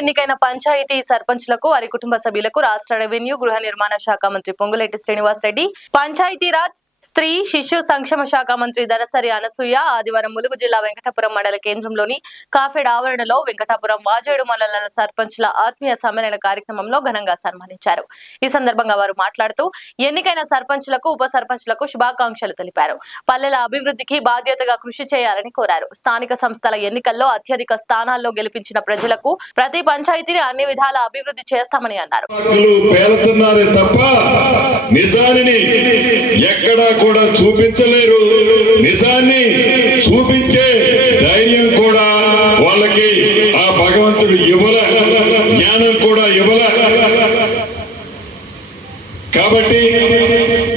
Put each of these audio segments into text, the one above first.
ఎన్నికైన పంచాయతీ సర్పంచ్లకు వారి కుటుంబ సభ్యులకు రాష్ట్ర రెవెన్యూ గృహ నిర్మాణ శాఖ మంత్రి పొంగులేటి శ్రీనివాస్ రెడ్డి, పంచాయతీరాజ్ స్త్రీ శిశు సంక్షేమ శాఖ మంత్రి దనసరి అనసూయ ఆదివారం ములుగు జిల్లా వెంకటాపురం మండల కేంద్రంలోని కాఫెడ్ ఆవరణలో వెంకటాపురం వాజేడు మండలాల సర్పంచ్ల ఆత్మీయ సమ్మేళన కార్యక్రమంలో ఘనంగా సన్మానించారు. ఈ సందర్భంగా వారు మాట్లాడుతూ ఎన్నికైన సర్పంచ్లకు ఉప సర్పంచ్లకు శుభాకాంక్షలు తెలిపారు. పల్లెల అభివృద్ధికి బాధ్యతగా కృషి చేయాలని కోరారు. స్థానిక సంస్థల ఎన్నికల్లో అత్యధిక స్థానాల్లో గెలిపించిన ప్రజలకు ప్రతి పంచాయతీని అన్ని విధాల అభివృద్ధి చేస్తామని అన్నారు. కూడా చూపించలేరు. నిజాన్ని చూపించే ధైర్యం కూడా వాళ్ళకి ఆ భగవంతుడు ఇవ్వల, జ్ఞానం కూడా ఇవ్వల. కాబట్టి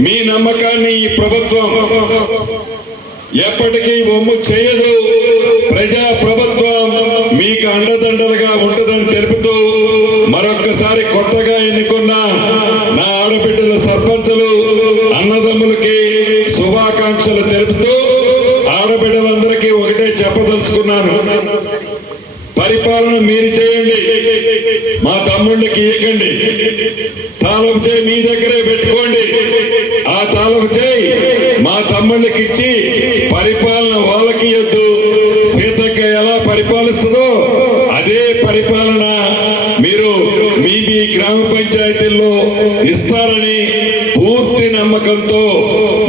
మీ నమ్మకాన్ని ఈ ప్రభుత్వం ఎప్పటికీ వమ్ము చేయదు. ప్రజా ప్రభుత్వం మీకు అండదండలుగా ఉంటుందని తెలుపుతూ మరొక్కసారి కొత్తగా ఎన్నుకున్న నా ఆడబిడ్డల సర్పంచులు అన్నదమ్ములకి శుభాకాంక్షలు తెలుపుతూ ఆడబిడ్డలందరికీ ఒకటే చెప్పదలుచుకున్నాను. పరిపాలన మీరు చేయండి, మా తమ్ముళ్ళకి ఇవ్వకండి. తాళం చేయి మీ దగ్గరే పెట్టుకోండి. ఆ తాళం చేయి మా తమ్ముళ్ళకి ఇచ్చి పరిపాలన వాళ్ళకి ఇవ్వద్దు. సీతక్క ఎలా పరిపాలిస్తుందో అదే పరిపాలన మీరు మీ గ్రామ పంచాయతీల్లో ఇస్తారని పూర్తి నమ్మకంతో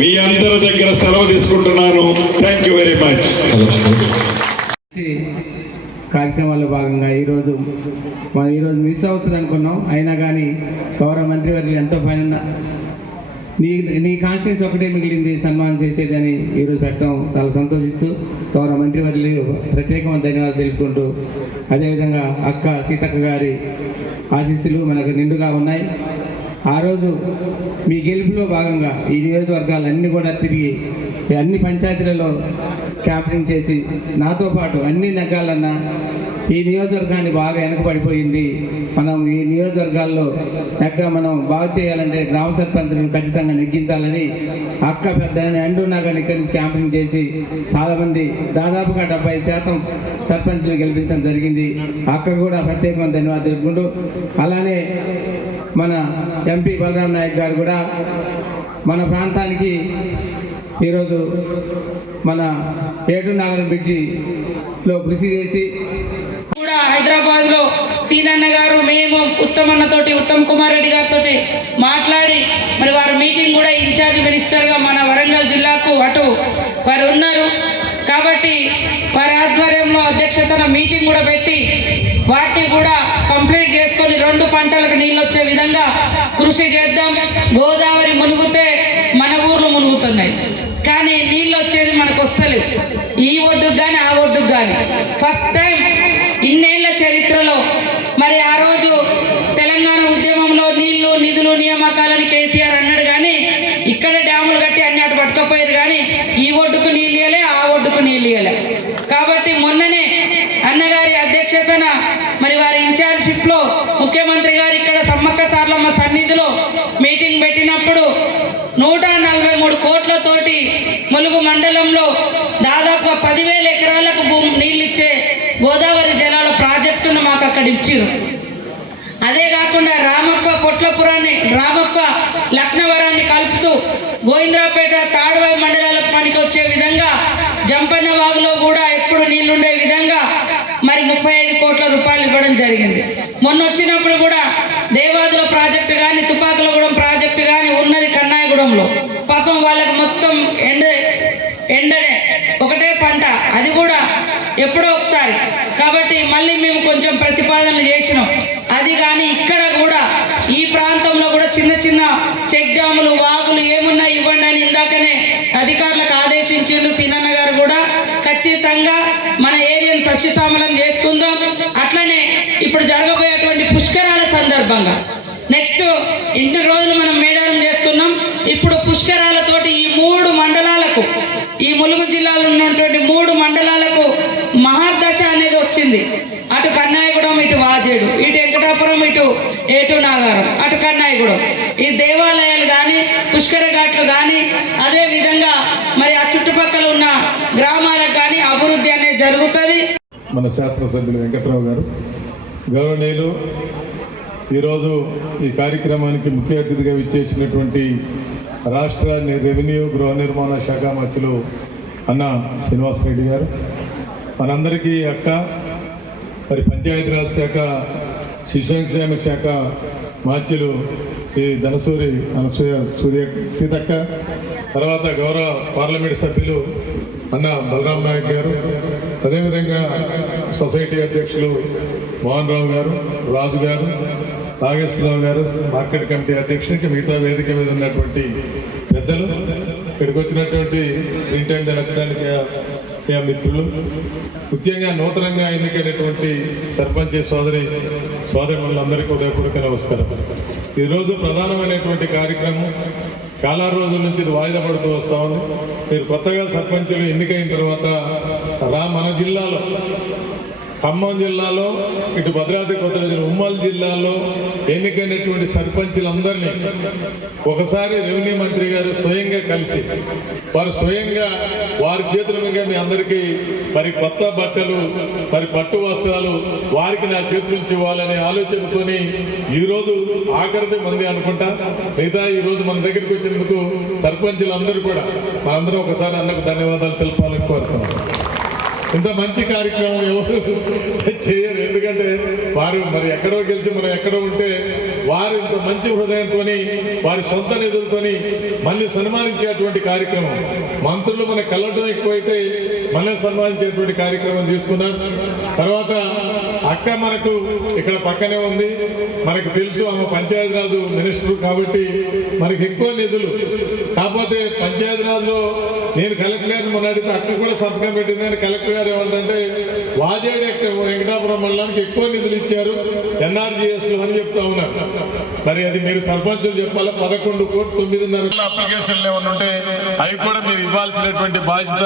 మీ అందరి దగ్గర సెలవు తీసుకుంటున్నాను. Thank you very much. కార్యక్రమాల్లో భాగంగా ఈరోజు మిస్ అవుతుంది అనుకున్నాం. అయినా కానీ గౌరవ మంత్రివర్యులు ఎంతో పైన నీ కాన్స్టిట్యూన్స్ ఒకటే మిగిలింది సన్మానం చేసేదని ఈరోజు పెట్టడం చాలా సంతోషిస్తూ గౌరవ మంత్రివర్యులు ప్రత్యేకమైన ధన్యవాదాలు తెలుపుకుంటూ, అదేవిధంగా అక్క సీతక్క గారి ఆశీస్సులు మనకు నిండుగా ఉన్నాయి. ఆ రోజు మీ గెలుపులో భాగంగా ఈ నియోజకవర్గాలన్నీ కూడా తిరిగి అన్ని పంచాయతీలలో క్యాంపింగ్ చేసి నాతో పాటు అన్ని నగ్గాలన్నా ఈ నియోజకవర్గాన్ని బాగా వెనకబడిపోయింది, మనం ఈ నియోజకవర్గాల్లో మనం బాగు చేయాలంటే గ్రామ సర్పంచులను ఖచ్చితంగా నెగ్గించాలని అక్క పెద్ద ఎండున్నా కానీ ఇక్కడి నుంచి క్యాంపింగ్ చేసి చాలామంది దాదాపుగా 70% సర్పంచులు గెలిపించడం జరిగింది. అక్క కూడా ప్రత్యేకమైన ధన్యవాదాలు తెలుపుకుంటూ, అలానే మన ఎంపీ బలరాం నాయక్ గారు కూడా మన ప్రాంతానికి ఈరోజు మన ఏటునాగరం బ్రిడ్జిలో కృషి చేసి కూడా హైదరాబాద్లో సీనన్న గారు మేము ఉత్తమ్ కుమార్ రెడ్డి గారితో మాట్లాడి మరి వారు మీటింగ్ కూడా ఇన్ఛార్జ్ మినిస్టర్గా మన వరంగల్ జిల్లాకు అటు వారు ఉన్నారు కాబట్టి వారి ఆధ్వర్యంలో అధ్యక్షతన మీటింగ్ కూడా పెట్టి వాటిని కూడా కంప్లీట్ చేసుకొని 2 పంటలకు నీళ్ళు వచ్చే విధంగా కృషి చేద్దాం. గోదావరి మునుగుతే మన ఊర్లు మునుగుతున్నాయి, కానీ నీళ్ళు వచ్చేది మనకు వస్తలేదు. ఈ ఒడ్డుకు కానీ ఆ ఒడ్డుకు కానీ ఫస్ట్ టైం ఇన్నేళ్ల చరిత్రలో మరి ఆ రోజు తెలంగాణ ఉద్యమంలో నీళ్లు నిధులు నియామకాలని కేసీఆర్ అన్నాడు, కానీ ఇక్కడ డ్యాములు కట్టి అన్ని అటు పట్టుకపోయారు, కానీ ఈ ఒడ్డుకు నీళ్ళు ఇవ్వలే, ఆ ఒడ్డుకు నీళ్ళు ఇవ్వలే. కాబట్టి మొన్ననే అన్నగారి అధ్యక్షతన మరి వారి ఇన్ఛార్జ్షిప్లో ముఖ్యమంత్రి గారు ఇక్కడ సమ్మక్క సార్లమ్మ సన్నిధిలో మీటింగ్ పెట్టినప్పుడు 143 కోట్లతోటి ములుగు మండలంలో దాదాపు 10,000 ఎకరాలకు నీళ్ళిచ్చే గోదావరి జలాల ప్రాజెక్టును మాకు అక్కడ ఇచ్చారు. అదే కాకుండా రామప్ప లక్నవరాన్ని కలుపుతూ గోవింద్రాపేట తాడువాయి మండలాలకు పనికి వచ్చే విధంగా జంపన్న వాగులో కూడా ఎప్పుడు నీళ్లుండే విధంగా మరి 35 కోట్ల రూపాయలు ఇవ్వడం జరిగింది. మొన్న వచ్చినప్పుడు కూడా దేవాదుల ప్రాజెక్టు కానీ తుపాకులగూడెం ప్రాజెక్టు కానీ ఉన్నది కన్నాయగూడెంలో. పాపం వాళ్ళకి మొత్తం ఎండనే ఒకటే పంట, అది కూడా ఎప్పుడో ఒకసారి. కాబట్టి మళ్ళీ మేము కొంచెం ప్రతిపాదనలు చేసినాం. అది కానీ ఇక్కడ కూడా ఈ ప్రాంతంలో కూడా చిన్న చిన్న చెక్ డ్యాములు వాగులు ఏమున్నా ఇవ్వండి అని ఇందాకనే అధికారులకు ఆదేశించిండు సీనన్న గారు కూడా. ఖచ్చితంగా మన ఏరియాను సస్యశ్యామలం చేసుకుందాం. అట్లనే ఇప్పుడు జరగబోయేటువంటి పుష్కరాల సందర్భంగా నెక్స్ట్ ఇన్ని రోజులు మనం మేడారం చేస్తున్నాం. ఇప్పుడు పుష్కరాలతోటి ఈ 3 మండలాలకు, ఈ ములుగు జిల్లాలో ఉన్నటువంటి 3 మండలాలకు మహాదశ అనేది వచ్చింది. అటు కన్నాయగూడెం, ఇటు వాజేడు, ఇటు వెంకటాపురం, ఇటు ఏటునాగారం, అటు కన్నాయగూడెం. ఈ దేవాలయాలు కానీ పుష్కర ఘాట్లు కానీ అదే విధంగా మరి ఆ చుట్టుపక్కల ఉన్న గ్రామాలకు కానీ అభివృద్ధి అనేది జరుగుతుంది. మన శాసనసభ్యులు వెంకట్రావు గారు గౌరవనీయులు, ఈరోజు ఈ కార్యక్రమానికి ముఖ్య అతిథిగా విచ్చేసినటువంటి రాష్ట్ర రెవెన్యూ గృహ నిర్మాణ శాఖ మంత్రులు అన్న శ్రీనివాసరెడ్డి గారు, మనందరికీ అక్క, మరి పంచాయతీరాజ్ శాఖ శిశు సంక్షేమ శాఖ మంత్రులు శ్రీ ధనసూరి సీతక్క, తర్వాత గౌరవ పార్లమెంట్ సభ్యులు అన్న బలరాం నాయక్ గారు, అదేవిధంగా సొసైటీ అధ్యక్షులు మోహన్ రావు గారు, రాజు గారు, నాగేశ్వరరావు గారు, మార్కెట్ కమిటీ అధ్యక్షునికి, మిగతా వేదిక మీద ఉన్నటువంటి పెద్దలు, ఇక్కడికి వచ్చినటువంటి ప్రింట్ అండ్ ఎలక్ట్రానిక్ మిత్రులు, ముఖ్యంగా నూతనంగా ఎన్నికైనటువంటి సర్పంచ్ సోదరులందరికీ ఉదయపూర్వక నమస్కారం. ఈరోజు ప్రధానమైనటువంటి కార్యక్రమం చాలా రోజుల నుంచి ఇది వాయిదా పడుతూ వస్తూ ఉంది. మీరు కొత్తగా సర్పంచులు ఎన్నికైన తర్వాత మన జిల్లాలో, ఖమ్మం జిల్లాలో, ఇటు భద్రాద్రి కొత్తగూడెం, ఉమ్మడి జిల్లాలో ఎన్నికైనటువంటి సర్పంచులందరినీ ఒకసారి రెవెన్యూ మంత్రి గారు స్వయంగా కలిసి వారు స్వయంగా వారి చేతుల మీద మీ అందరికీ మరి కొత్త బట్టలు, మరి పట్టు వస్త్రాలు వారికి నా చేతుల నుంచి ఇవ్వాలనే ఆలోచనతోని ఈరోజు ఆఖరిది మంది అనుకుంటా, మిగతా ఈరోజు మన దగ్గరికి వచ్చినందుకు సర్పంచులందరూ కూడా మనందరం ఒకసారి అన్నకు ధన్యవాదాలు తెలపాలని కోరుతున్నాం. ఇంత మంచి కార్యక్రమం ఎవరు చేయరు, ఎందుకంటే వారు మరి ఎక్కడో గెలిచి మనం ఎక్కడో ఉంటే వారు ఇంత మంచి హృదయంతో వారి సొంత నిధులతో మళ్ళీ సన్మానించేటువంటి కార్యక్రమం, మంత్రులు మనకు కలవడం ఎక్కువైతే మళ్ళీ సన్మానించేటువంటి కార్యక్రమం తీసుకున్నారు. తర్వాత అక్క మనకు ఇక్కడ పక్కనే ఉంది, మనకు తెలుసు ఆమె పంచాయతీరాజు మినిస్టర్ కాబట్టి మనకి ఎక్కువ నిధులు, కాకపోతే పంచాయతీరాజ్లో నేను కలెక్టర్ గారిని మొన్న అడిగితే అక్క కూడా సంతకం పెట్టిందని కలెక్టర్ గారు ఏమంటే వాజేడి వెంకటాపురం మండలానికి ఎక్కువ నిధులు ఇచ్చారు NRGS లో అని చెప్తా ఉన్నారు. మరి అది మీరు సర్పంచులు చెప్పాలా, 11 కోట్లు 9.5 అప్లికేషన్లు ఏమన్నా ఉంటే అవి కూడా మీరు ఇవ్వాల్సినటువంటి బాధ్యత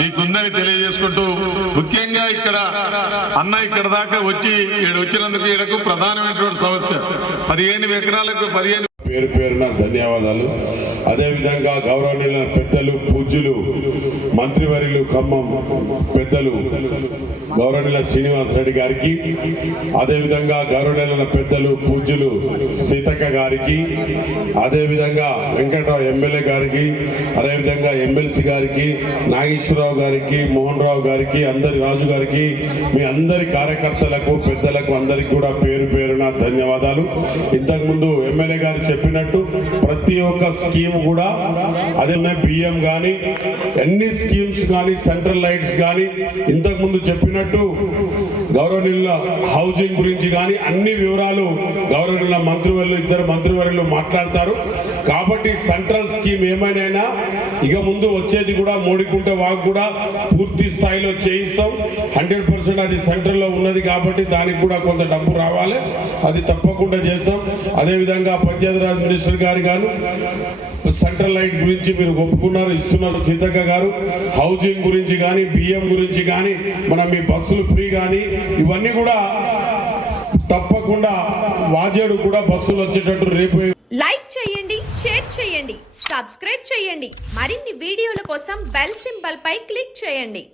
మీకుందని తెలియజేసుకుంటూ, ముఖ్యంగా ఇక్కడ అన్న ఇక్కడ దాకా వచ్చి వచ్చినందుకు ఈడకు ప్రధానమైనటువంటి సమస్య 15 ఎకరాలకు 15 పేరు పేరున ధన్యవాదాలు. అదేవిధంగా గౌరవనీయుల పెద్దలు, పూజ్యులు, మంత్రివర్యులు, ఖమ్మం పెద్దలు గౌరవనీయుల శ్రీనివాసరెడ్డి గారికి, అదేవిధంగా గౌరవనీయుల పెద్దలు, పూజ్యులు సీతక్క గారికి, అదేవిధంగా వెంకటరావు ఎమ్మెల్యే గారికి, అదేవిధంగా ఎమ్మెల్సీ గారికి, నాగేశ్వరరావు గారికి, మోహన్ రావు గారికి, అందరి రాజు గారికి, మీ అందరి కార్యకర్తలకు, పెద్దలకు అందరికి కూడా పేరు పేరున ధన్యవాదాలు. ఇంతకుముందు ఎమ్మెల్యే గారు చెప్పినట్టు ప్రతి ఒక్క స్కీమ్ కూడా అదే బియ్యం కానీ అన్ని స్కీమ్స్ కానీ సెంట్రల్ లైట్స్ కానీ ఇంతకు ముందు చెప్పినట్టు గౌరవనీయుల హౌసింగ్ గురించి కానీ అన్ని వివరాలు గౌరవనీయుల మంత్రివర్యులు, ఇద్దరు మంత్రివర్యులు మాట్లాడతారు. కాబట్టి సెంట్రల్ స్కీమ్ ఏమైనా ఇక ముందు వచ్చేది కూడా మోడికుంటే వాకు కూడా పూర్తి స్థాయిలో చేయిస్తాం. 100% అది సెంట్రల్ లో ఉన్నది కాబట్టి దానికి కూడా కొంత డబ్బు రావాలి, అది తప్పకుండా చేస్తాం. అదేవిధంగా పంచాయతీరాజ్ మినిస్టర్ గారు గాను సెంట్రల్ లైట్ గురించి మీరు ఒప్పుకున్నారు, ఇస్తున్నారు సీతక్క గారు. హౌసింగ్ గురించి కానీ, బియ్యం గురించి కానీ, మనం మీ బస్సులు ఫ్రీ కానీ ఇవన్నీ కూడా తప్పకుండా వాజేడు కూడా బస్సులు వచ్చేటట్టు రేపు. లైక్ చేయండి, షేర్ చేయండి, సబ్స్క్రైబ్ చేయండి. మరిన్ని వీడియోల కోసం బెల్ సింబల్ పై క్లిక్ చేయండి.